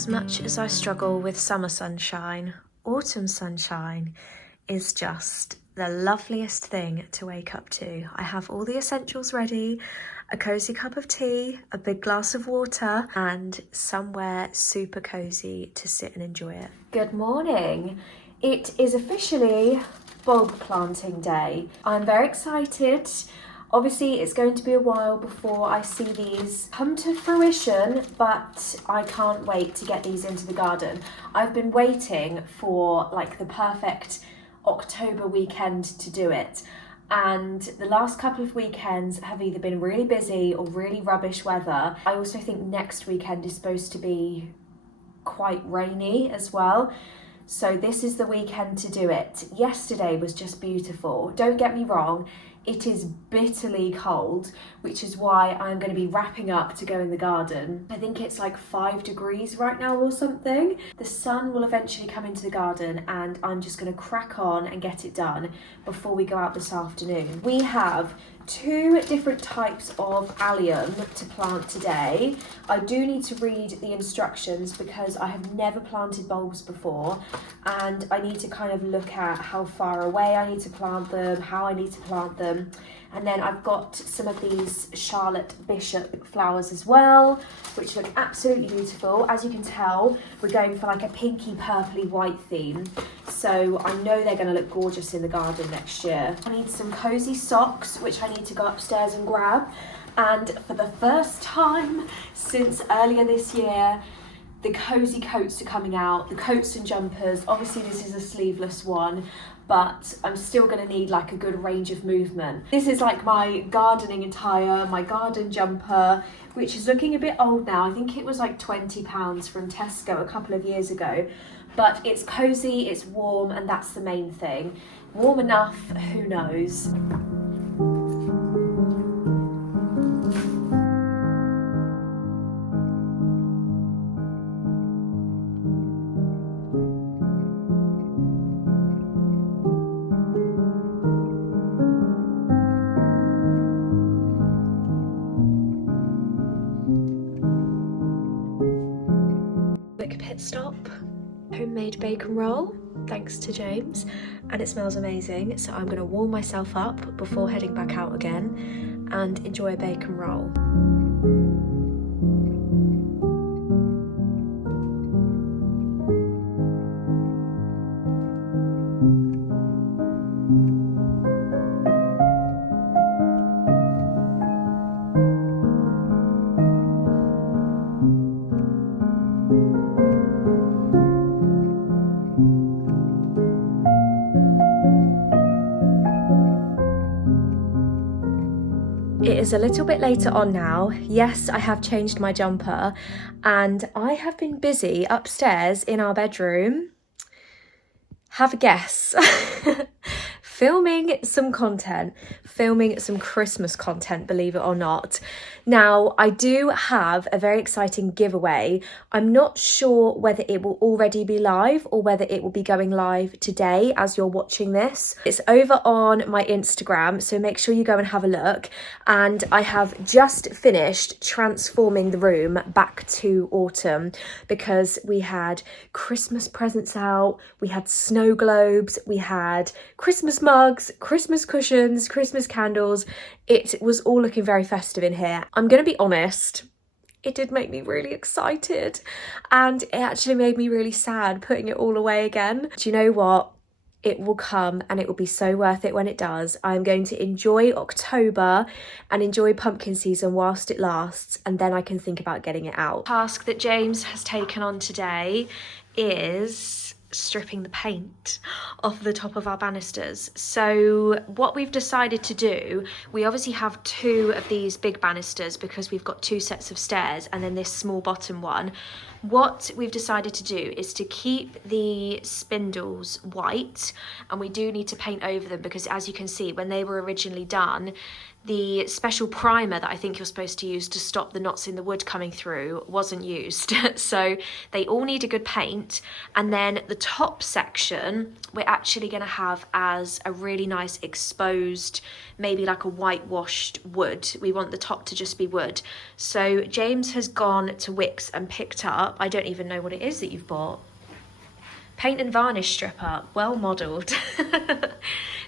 As much as I struggle with summer sunshine, autumn sunshine is just the loveliest thing to wake up to. I have all the essentials ready, a cozy cup of tea, a big glass of water, and somewhere super cozy to sit and enjoy it. Good morning. It is officially bulb planting day. I'm very excited. Obviously, it's going to be a while before I see these come to fruition, but I can't wait to get these into the garden. I've been waiting for like the perfect October weekend to do it. And the last couple of weekends have either been really busy or really rubbish weather. I also think next weekend is supposed to be quite rainy as well. So this is the weekend to do it. Yesterday was just beautiful. Don't get me wrong, it is bitterly cold, which is why I'm going to be wrapping up to go in the garden. I think it's like 5 degrees right now or something. The sun will eventually come into the garden and I'm just going to crack on and get it done before we go out this afternoon. We have 2 different types of allium to plant today. I do need to read the instructions because I have never planted bulbs before, and I need to kind of look at how far away I need to plant them, how I need to plant them. And then I've got some of these Charlotte Bishop flowers as well, which look absolutely beautiful. As you can tell, we're going for like a pinky purpley white theme. So I know they're gonna look gorgeous in the garden next year. I need some cozy socks, which I need to go upstairs and grab. And for the first time since earlier this year, the cozy coats are coming out, the coats and jumpers. Obviously this is a sleeveless one, but I'm still gonna need like a good range of movement. This is like my gardening attire, my garden jumper, which is looking a bit old now. I think it was like £20 from Tesco a couple of years ago, but it's cozy, it's warm, and that's the main thing. Warm enough, who knows? Pit stop, homemade bacon roll, thanks to James, and it smells amazing, so I'm going to warm myself up before heading back out again and enjoy a bacon roll. It is a little bit later on now. Yes, I have changed my jumper and I have been busy upstairs in our bedroom. Have a guess. Filming some content, filming some Christmas content, believe it or not. Now, I do have a very exciting giveaway. I'm not sure whether it will already be live or whether it will be going live today as you're watching this. It's over on my Instagram, so make sure you go and have a look. And I have just finished transforming the room back to autumn because we had Christmas presents out, we had snow globes, we had Christmas mugs, Christmas cushions, Christmas candles. It was all looking very festive in here. I'm going to be honest, it did make me really excited and it actually made me really sad putting it all away again. Do you know what? It will come and it will be so worth it when it does. I'm going to enjoy October and enjoy pumpkin season whilst it lasts, and then I can think about getting it out. The task that James has taken on today is stripping the paint off the top of our banisters. So what we've decided to do, we obviously have 2 of these big banisters because we've got 2 sets of stairs and then this small bottom one. What we've decided to do is to keep the spindles white, and we do need to paint over them because, as you can see, when they were originally done, the special primer that I think you're supposed to use to stop the knots in the wood coming through wasn't used. So they all need a good paint. And then the top section, we're actually going to have as a really nice exposed, maybe like a whitewashed wood. We want the top to just be wood. So James has gone to Wix and picked up up. I don't even know what it is that you've bought. Paint and varnish strip up, well modelled.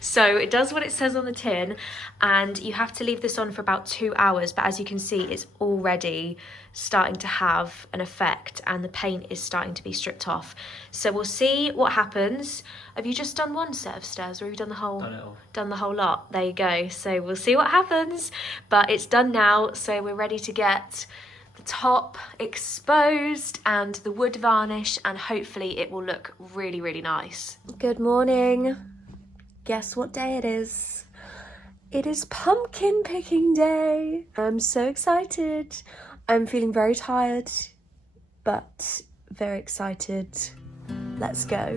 So it does what it says on the tin, and you have to leave this on for about 2 hours, but as you can see, it's already starting to have an effect and the paint is starting to be stripped off. So we'll see what happens. Have you just done one set of stairs, or have you done the whole? Done it all. Done the whole lot. There you go. So we'll see what happens, but it's done now, so we're ready to get the top exposed and the wood varnish, and hopefully it will look really, really nice. Good morning. Guess what day it is? It is pumpkin picking day. I'm so excited. I'm feeling very tired, but very excited. Let's go.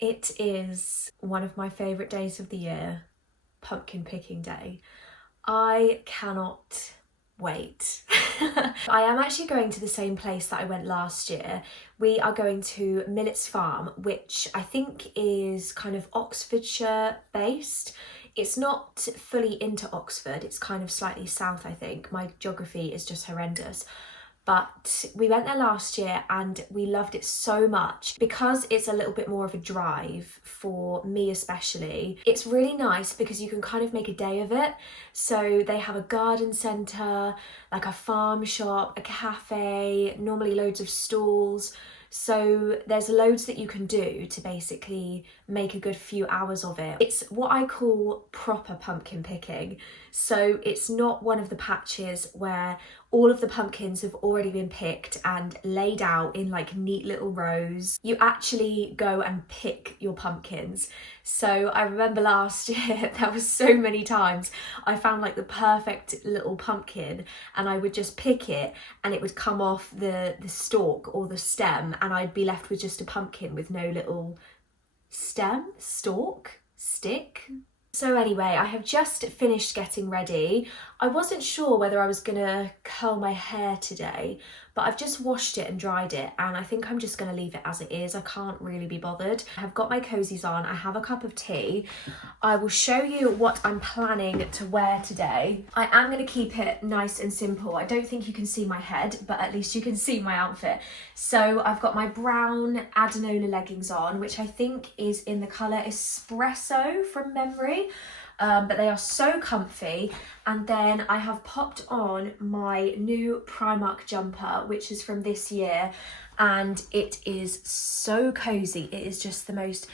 It is one of my favourite days of the year, pumpkin picking day. I cannot wait. I am actually going to the same place that I went last year. We are going to Millet's Farm, which I think is kind of Oxfordshire based. It's not fully into Oxford, it's kind of slightly south, I think. My geography is just horrendous. But we went there last year and we loved it so much because it's a little bit more of a drive for me especially. It's really nice because you can kind of make a day of it. So they have a garden centre, like a farm shop, a cafe, normally loads of stalls. So there's loads that you can do to basically make a good few hours of it. It's what I call proper pumpkin picking. So it's not one of the patches where all of the pumpkins have already been picked and laid out in like neat little rows. You actually go and pick your pumpkins. So I remember last year there was so many times I found like the perfect little pumpkin and I would just pick it and it would come off the stalk or the stem and I'd be left with just a pumpkin with no little stem, stalk, stick. So anyway, I have just finished getting ready. I wasn't sure whether I was gonna curl my hair today, but I've just washed it and dried it and I think I'm just gonna leave it as it is. I can't really be bothered. I've got my cozies on, I have a cup of tea. I will show you what I'm planning to wear today. I am gonna keep it nice and simple. I don't think you can see my head, but at least you can see my outfit. So I've got my brown Adenola leggings on, which I think is in the colour Espresso from memory. But they are so comfy. And then I have popped on my new Primark jumper, which is from this year, and it is so cozy. It is just the most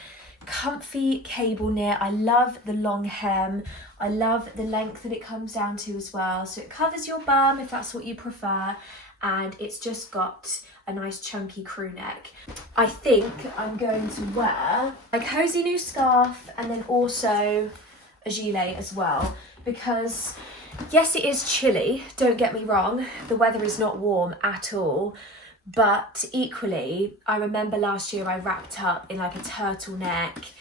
comfy cable knit. I love the long hem. I love the length that it comes down to as well. So it covers your bum if that's what you prefer, and it's just got a nice chunky crew neck. I think I'm going to wear a cozy new scarf and then also a gilet as well, because yes, it is chilly, don't get me wrong, the weather is not warm at all, but equally I remember last year I wrapped up in like a turtleneck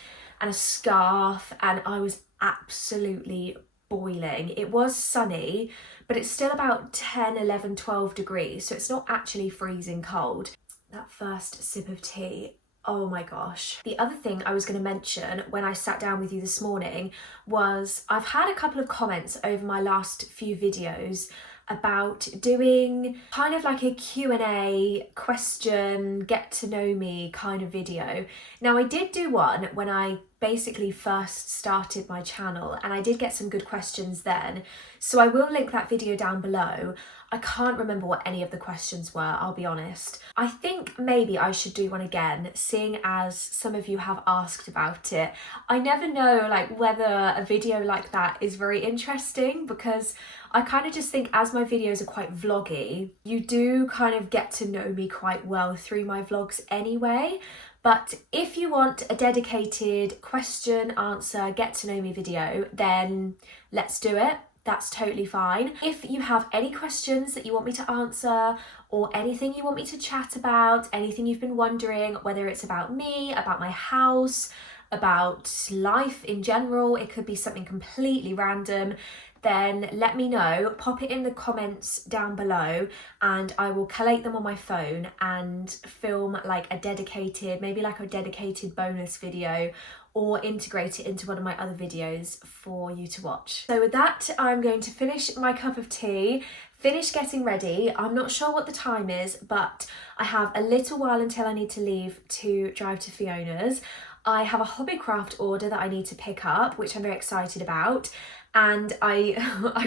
and a scarf and I was absolutely boiling. It was sunny, but it's still about 10, 11, 12 degrees, so it's not actually freezing cold. That first sip of tea, oh my gosh. The other thing I was going to mention when I sat down with you this morning was I've had a couple of comments over my last few videos about doing kind of like a Q&A, question, get to know me kind of video. Now, I did do one when I basically first started my channel, and I did get some good questions then, so I will link that video down below. I can't remember what any of the questions were, I'll be honest. I think maybe I should do one again, seeing as some of you have asked about it. I never know like whether a video like that is very interesting, because I kind of just think as my videos are quite vloggy, you do kind of get to know me quite well through my vlogs anyway. But if you want a dedicated question, answer, get to know me video, then let's do it. That's totally fine. If you have any questions that you want me to answer, or anything you want me to chat about, anything you've been wondering, whether it's about me, about my house, about life in general, it could be something completely random, then let me know. Pop it in the comments down below and I will collate them on my phone and film like a dedicated, maybe like a dedicated bonus video, or integrate it into one of my other videos for you to watch. So with that, I'm going to finish my cup of tea, finish getting ready. I'm not sure what the time is, but I have a little while until I need to leave to drive to Fiona's. I have a Hobbycraft order that I need to pick up, which I'm very excited about. And I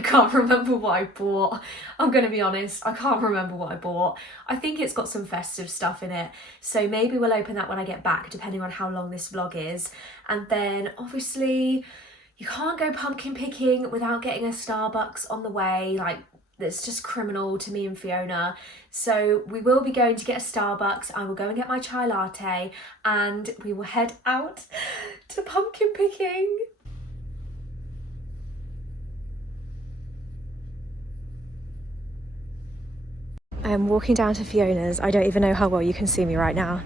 can't remember what I bought. I'm going to be honest, I can't remember what I bought. I think it's got some festive stuff in it, so maybe we'll open that when I get back, depending on how long this vlog is. And then obviously you can't go pumpkin picking without getting a Starbucks on the way. Like, it's just criminal to me and Fiona. So we will be going to get a Starbucks. I will go and get my chai latte and we will head out to pumpkin picking. I am walking down to Fiona's. I don't even know how well you can see me right now.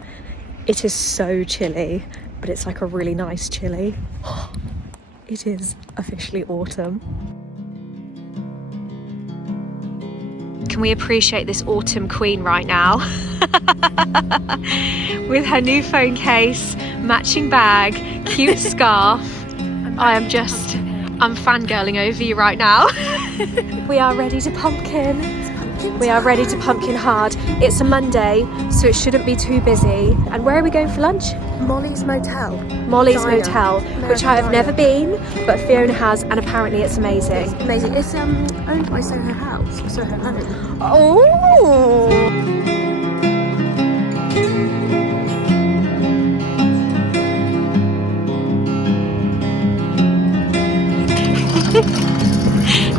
It is so chilly, but it's like a really nice chilly. It is officially autumn. Can we appreciate this autumn queen right now? With her new phone case, matching bag, cute scarf. I'm fangirling over you right now. We are ready to pumpkin. We are ready to pumpkin hard. It's a Monday, so it shouldn't be too busy. And where are we going for lunch? Molly's Motel. Molly's Motel, which I have never been, but Fiona has, and apparently it's amazing. It's amazing. It's owned by Soho House, Soho Home. Oh!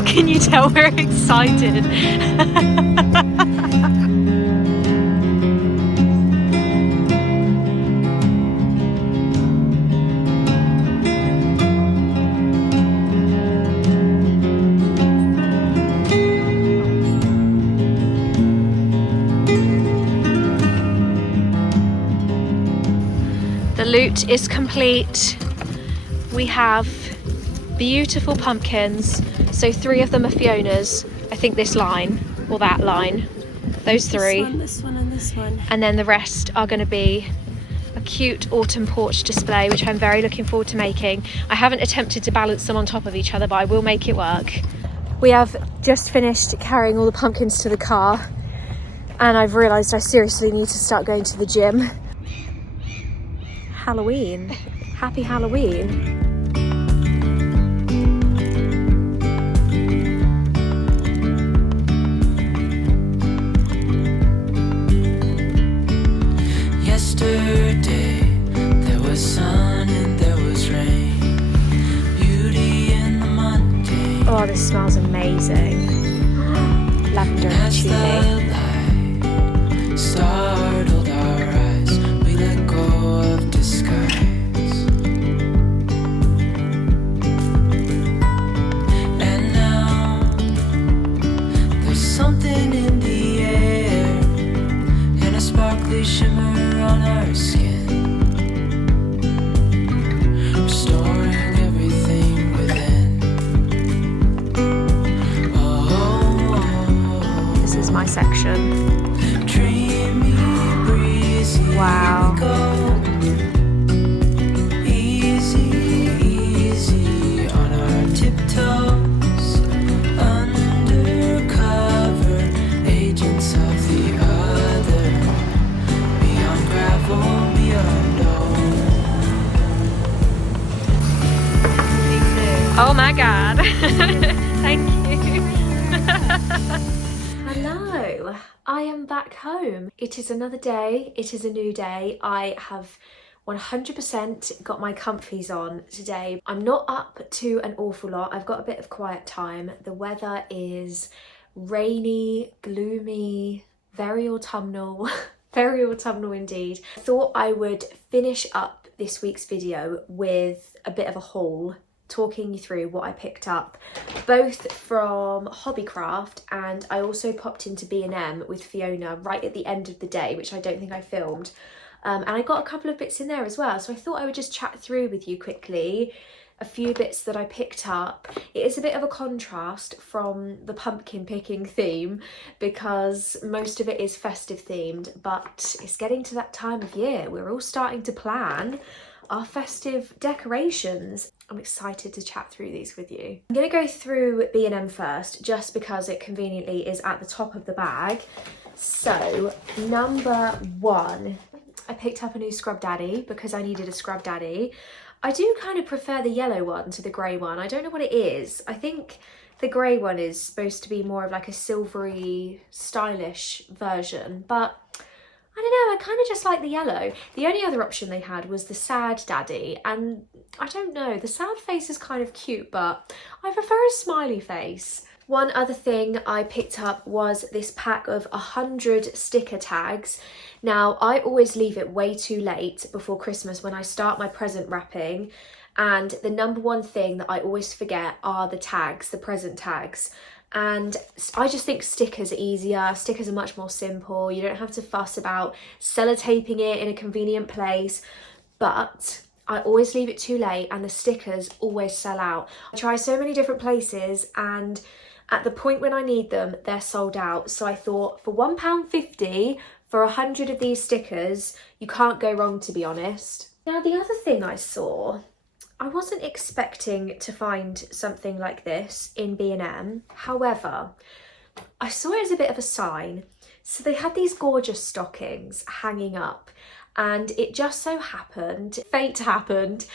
Can you tell we're excited? The loot is complete. We have beautiful pumpkins. So 3 of them are Fiona's. I think this line, or that line. Those 3. This one and this one. And then the rest are going to be a cute autumn porch display, which I'm very looking forward to making. I haven't attempted to balance them on top of each other, but I will make it work. We have just finished carrying all the pumpkins to the car, and I've realised I seriously need to start going to the gym. Halloween. Happy Halloween. Yesterday there was sun and there was rain, beauty in the mundane. Oh, this smells amazing. Lavender and chili. Startled our eyes, we let go of disguise. And now there's something in the air, and a sparkly shimmer on our skin, restoring everything within. my section. Dreamy, breezy, Wow. we go. Easy, easy on our tiptoes. Undercover agents of the other. Beyond gravel, beyond Oh my god. Thank you. Hello, I am back home. It is another day, it is a new day. I have 100% got my comfies on today. I'm not up to an awful lot. I've got a bit of quiet time. The weather is rainy, gloomy, very autumnal. Very autumnal indeed. I thought I would finish up this week's video with a bit of a haul, talking you through what I picked up, both from Hobbycraft, and I also popped into B&M with Fiona right at the end of the day, which I don't think I filmed. And I got a couple of bits in there as well, so I thought I would just chat through with you quickly a few bits that I picked up. It is a bit of a contrast from the pumpkin picking theme because most of it is festive themed, but it's getting to that time of year. We're all starting to plan our festive decorations. I'm excited to chat through these with you. I'm going to go through B&M first, just because it conveniently is at the top of the bag. So, number one, I picked up a new Scrub Daddy because I needed a Scrub Daddy. I do kind of prefer the yellow one to the grey one. I don't know what it is. I think the grey one is supposed to be more of like a silvery, stylish version, but I don't know, I kind of just like the yellow. The only other option they had was the sad daddy, and I don't know, the sad face is kind of cute, but I prefer a smiley face. One other thing I picked up was this pack of 100 sticker tags. Now, I always leave it way too late before Christmas when I start my present wrapping, and the number one thing that I always forget are the tags, the present tags. And I just think stickers are easier. Stickers are much more simple. You don't have to fuss about sellotaping it in a convenient place. But I always leave it too late and the stickers always sell out. I try so many different places and at the point when I need them, they're sold out. So I thought for £1.50 for 100 of these stickers, you can't go wrong, to be honest. Now, the other thing I saw, I wasn't expecting to find something like this in B&M. However, I saw it as a bit of a sign. So they had these gorgeous stockings hanging up, and it just so happened, fate happened,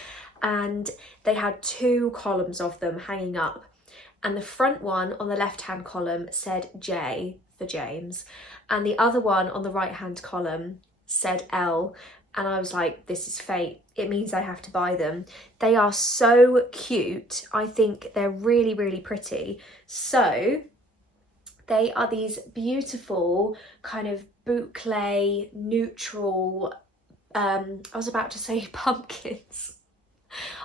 and they had two columns of them hanging up. And the front one on the left-hand column said J for James, and the other one on the right-hand column said L. And I was like, this is fate. It means I have to buy them. They are so cute. I think they're really, really pretty. So they are these beautiful kind of boucle, neutral, I was about to say pumpkins.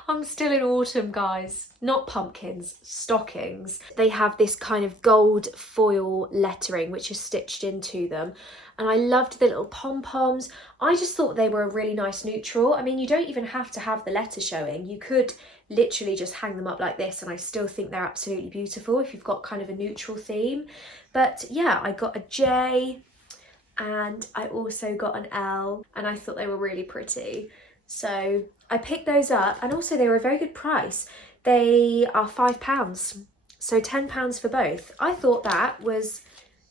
I'm still in autumn, guys. Not pumpkins, stockings. They have this kind of gold foil lettering which is stitched into them. And I loved the little pom-poms. I just thought they were a really nice neutral. I mean, you don't even have to have the letter showing. You could literally just hang them up like this and I still think they're absolutely beautiful if you've got kind of a neutral theme. But yeah, I got a J and I also got an L and I thought they were really pretty. So I picked those up, and also they were a very good price. They are £5, so £10 for both. I thought that was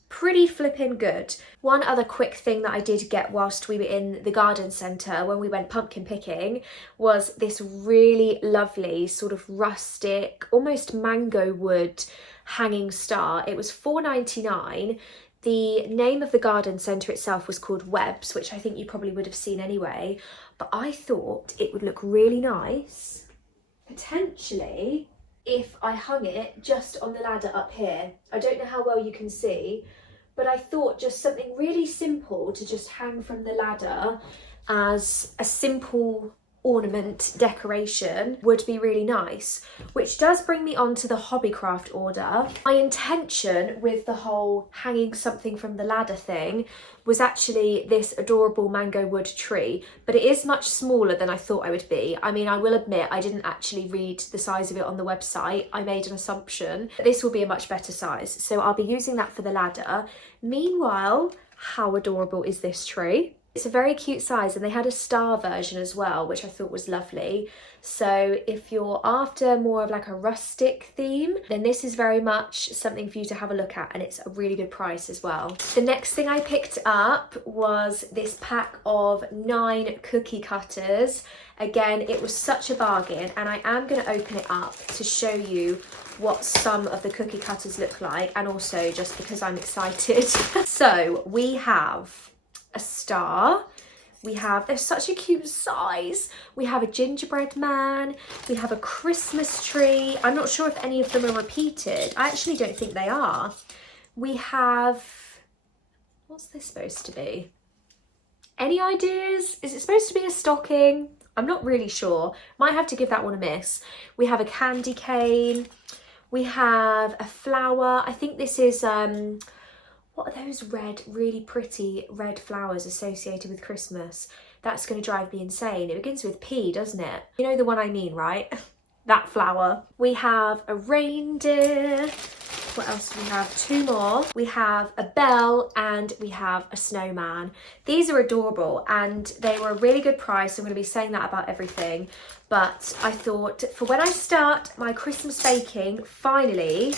pretty flippin' good. One other quick thing that I did get whilst we were in the garden centre when we went pumpkin picking was this really lovely sort of rustic, almost mango wood hanging star. It was £4.99. The name of the garden centre itself was called Webb's, which I think you probably would have seen anyway, but I thought it would look really nice, potentially, if I hung it just on the ladder up here. I don't know how well you can see, but I thought just something really simple to just hang from the ladder as a simple ornament decoration would be really nice, which does bring me on to the Hobbycraft order. My intention with the whole hanging something from the ladder thing was actually this adorable mango wood tree, but it is much smaller than I thought I would be. I mean, I will admit I didn't actually read the size of it on the website. I made an assumption. This will be a much better size, so I'll be using that for the ladder. Meanwhile, how adorable is this tree? It's a very cute size, and they had a star version as well, which I thought was lovely. So if you're after more of like a rustic theme, then this is very much something for you to have a look at, and it's a really good price as well. The next thing I picked up was this pack of 9 cookie cutters. Again, it was such a bargain, and I am going to open it up to show you what some of the cookie cutters look like, and also just because I'm excited. So we have a star, they're such a cute size. We have a gingerbread man, we have a Christmas tree. I'm not sure if any of them are repeated. I actually don't think they are. We have, what's this supposed to be? Any ideas? Is it supposed to be a stocking? I'm not really sure. Might have to give that one a miss. We have a candy cane. We have a flower. I think this is, what are those red, really pretty red flowers associated with Christmas? That's going to drive me insane. It begins with P, doesn't it? You know the one I mean, right? That flower. We have a reindeer. What else do we have? 2 more. We have a bell and we have a snowman. These are adorable, and they were a really good price. I'm going to be saying that about everything. But I thought for when I start my Christmas baking, finally,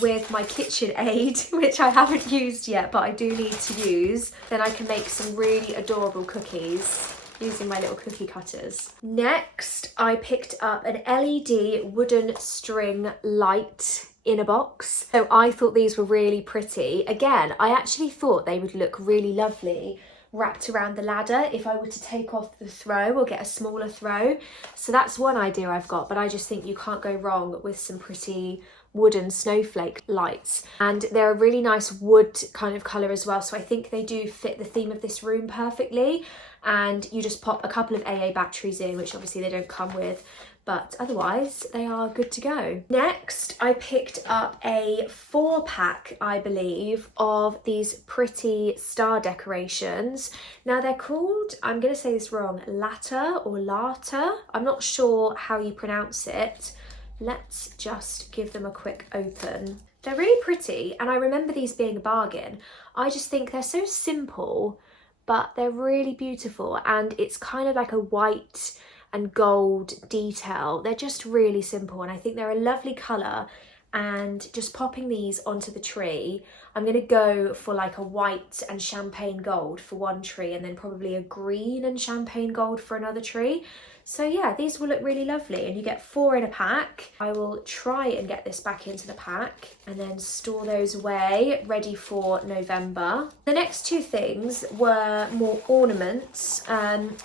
with my KitchenAid, which I haven't used yet, but I do need to use, then I can make some really adorable cookies using my little cookie cutters. Next, I picked up an LED wooden string light in a box. So I thought these were really pretty. Again, I actually thought they would look really lovely wrapped around the ladder if I were to take off the throw or get a smaller throw. So that's one idea I've got, but I just think you can't go wrong with some pretty wooden snowflake lights, and they're a really nice wood kind of colour as well, so I think they do fit the theme of this room perfectly. And you just pop a couple of AA batteries in, which obviously they don't come with, but otherwise they are good to go. Next, I picked up a 4-pack, I believe, of these pretty star decorations. Now they're called, I'm going to say this wrong, Lata or Lata. I'm not sure how you pronounce it. Let's just give them a quick open. They're really pretty, and I remember these being a bargain. I just think they're so simple, but they're really beautiful, and it's kind of like a white and gold detail. They're just really simple, and I think they're a lovely colour. And just popping these onto the tree, I'm going to go for like a white and champagne gold for one tree, and then probably a green and champagne gold for another tree. So yeah, these will look really lovely, and you get 4 in a pack. I will try and get this back into the pack and then store those away, ready for November. The next 2 things were more ornaments.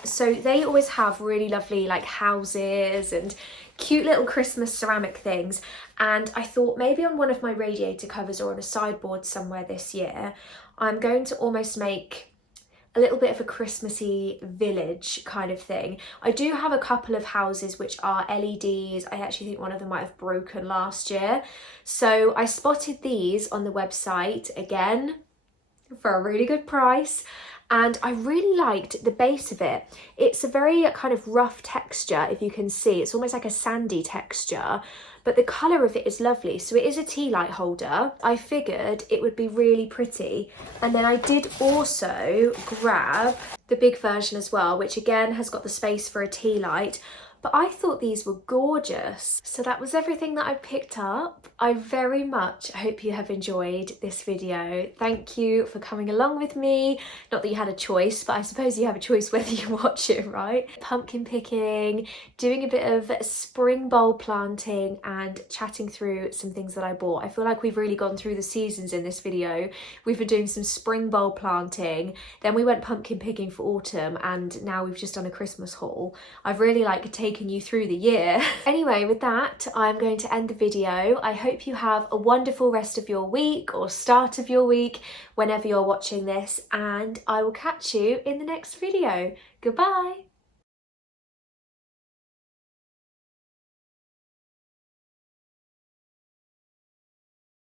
So they always have really lovely like houses and cute little Christmas ceramic things, and I thought maybe on one of my radiator covers or on a sideboard somewhere this year, I'm going to almost make a little bit of a Christmassy village kind of thing. I do have a couple of houses which are LEDs. I actually think one of them might have broken last year. So I spotted these on the website again for a really good price. And I really liked the base of it. It's a very kind of rough texture, if you can see. It's almost like a sandy texture, but the colour of it is lovely. So it is a tea light holder. I figured it would be really pretty. And then I did also grab the big version as well, which again has got the space for a tea light. But I thought these were gorgeous. So that was everything that I picked up. I very much hope you have enjoyed this video. Thank you for coming along with me. Not that you had a choice, but I suppose you have a choice whether you watch it, right? Pumpkin picking, doing a bit of spring bulb planting, and chatting through some things that I bought. I feel like we've really gone through the seasons in this video. We've been doing some spring bulb planting, then we went pumpkin picking for autumn, and now we've just done a Christmas haul. I've really like taken you through the year. Anyway, with that, I'm going to end the video. I hope you have a wonderful rest of your week or start of your week whenever you're watching this, and I will catch you in the next video. Goodbye.